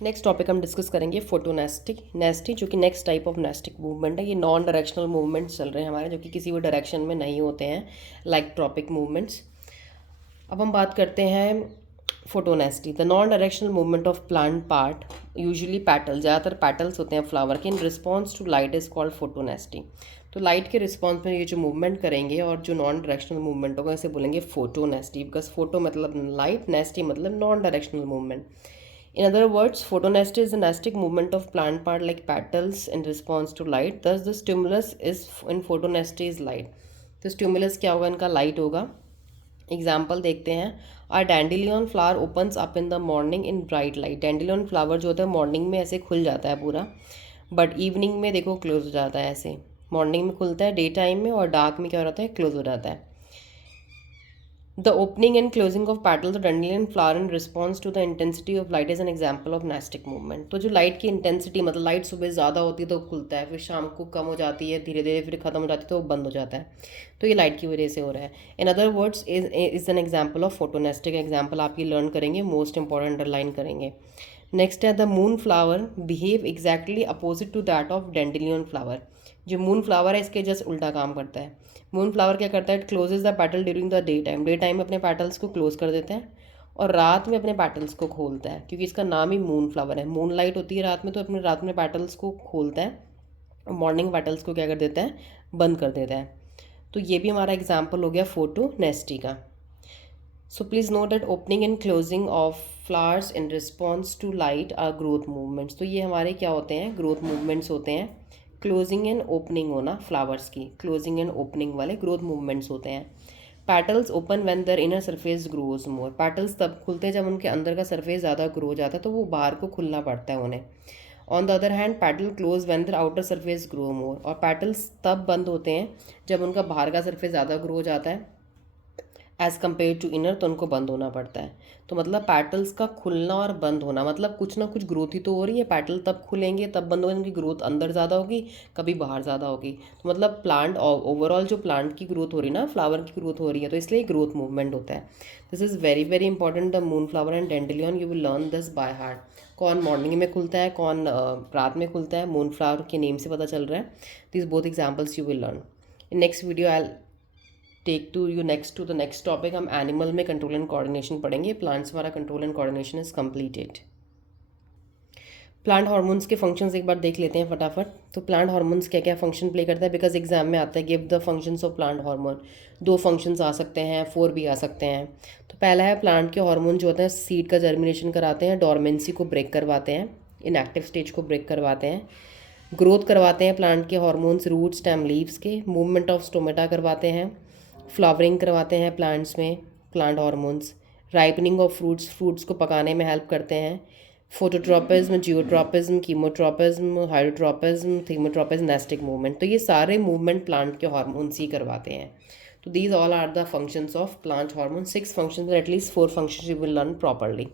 Next topic हम discuss करेंगे फोटोनेस्टी जो कि next type of nastic movement है। ये नॉन डायरेक्शनल मूवमेंट्स चल रहे हैं हमारे, जो कि किसी भी डायरेक्शन में नहीं होते हैं, लाइक ट्रॉपिक मूवमेंट्स। अब हम बात करते हैं photonasty, the non directional movement of plant part, usually petal, ज़्यादातर पैटल्स होते हैं फ्लावर के, in response to light is called photonasty. तो लाइट के रिस्पॉन्स में ये जो मूवमेंट करेंगे और जो नॉन डायरेक्शनल मूवमेंट होगा इसे बोलेंगे फोटोनेस्टी, बिकॉज फोटो मतलब लाइट, नेस्टी मतलब non directional movement. In other words, photonesty is the nestic movement of plant part like petals in response to light. Thus, the stimulus is in photonesty is light. तो stimulus क्या होगा इनका? light होगा। Example देखते हैं। और dandelion flower opens up in the morning in bright light. Dandelion flower जो होता है मॉर्निंग में ऐसे खुल जाता है पूरा, बट इवनिंग में देखो क्लोज हो जाता है। ऐसे मॉर्निंग में खुलता है डे टाइम में, और डार्क में क्या हो जाता है? क्लोज हो जाता है। The opening and closing of petals of dandelion flower in response to the intensity of light is an example of nestic movement। तो जो लाइट की इंटेंसिटी, मतलब लाइट सुबह ज़्यादा होती है तो खुलता है, फिर शाम को कम हो जाती है, धीरे धीरे फिर ख़त्म हो जाती है तो वो बंद हो जाता है। तो ये लाइट की वजह से हो रहा है। In other words is an example of photonastic. Example आप ये लर्न करेंगे, मोस्ट इंपॉर्टेंट अंडरलाइन करेंगे। नेक्स्ट है the moon flower behave exactly opposite to that of dandelion flower. जो मून फ्लावर है इसके जस्ट उल्टा काम करता है। मून फ्लावर क्या करता है? It closes the petal during the day time में अपने पेटल्स को क्लोज कर देते हैं, और रात में अपने पेटल्स को खोलता है, क्योंकि इसका नाम ही मून फ्लावर है। मून लाइट होती है रात में, तो अपने रात में पेटल्स को खोलता है और मॉर्निंग पेटल्स को क्या कर देता है? बंद कर देता है। तो ये भी हमारा एग्जाम्पल हो गया फोटोनेस्टी का। So please know that opening and closing of flowers in response to light are growth movements. तो ये हमारे क्या होते हैं? ग्रोथ मूवमेंट्स होते हैं। क्लोजिंग एंड ओपनिंग होना फ्लावर्स की, क्लोजिंग एंड ओपनिंग वाले ग्रोथ मूवमेंट्स होते हैं। Petals open when their inner surface grows more. Petals तब खुलते हैं जब उनके अंदर का सरफेस ज़्यादा ग्रो हो जाता है, तो वो बाहर को खुलना पड़ता है उन्हें। On the other hand petal close when their outer surface grow more. और पैटल्स तब बंद होते हैं जब उनका बाहर का सरफेस ज़्यादा ग्रो हो जाता है एज़ कम्पेयर टू इनर, तो उनको बंद होना पड़ता है। तो मतलब पैटल्स का खुलना और बंद होना, मतलब कुछ ना कुछ ग्रोथ ही तो हो रही है। पैटल तब खुलेंगे तब बंद होंगे, उनकी ग्रोथ अंदर ज़्यादा होगी, कभी बाहर ज़्यादा होगी। तो मतलब प्लांट ओवरऑल जो प्लांट की ग्रोथ हो रही है ना, फ्लावर की ग्रोथ हो रही है, तो इसलिए ग्रोथ मूवमेंट होता है। This is very very important. The moon flower and dandelion you will learn this by heart. कौन मॉर्निंग में खुलता है, कौन रात में खुलता है, मून फ्लावर के नेम से पता चल रहा है। This both examples you will learn in next video. I take to you next to the next topic. हम एनिमल में कंट्रोल एंड कोऑर्डिनेशन पढ़ेंगे। प्लांट्स हमारा control and coordination is completed. Plant hormones के फंक्शंस एक बार देख लेते हैं फटाफट। तो प्लांट हार्मोन्स क्या क्या फंक्शन प्ले करता है, बिकॉज एग्जाम में आता है give the functions of plant hormone. 2 functions आ सकते हैं, 4 भी आ सकते हैं। तो पहला है प्लांट के हार्मोन जो होते हैं सीड का जर्मिनेशन कराते हैं, डोरमेंसी को ब्रेक करवाते हैं, इनएक्टिव स्टेज को ब्रेक करवाते हैं, ग्रोथ करवाते हैं प्लांट के हार्मोन्स रूट स्टेम लीव्स के, मूवमेंट ऑफ स्टोमेटा करवाते हैं, फ्लावरिंग करवाते हैं प्लांट्स में plant hormones, ripening of fruits को पकाने में हेल्प करते हैं, phototropism, geotropism, chemotropism, hydrotropism, thigmotropism, nastic movement. तो ये सारे मूवमेंट प्लांट के हार्मोन्स ही करवाते हैं। तो these all are the functions of plant hormone. 6 functions, at least 4 functions you will learn properly.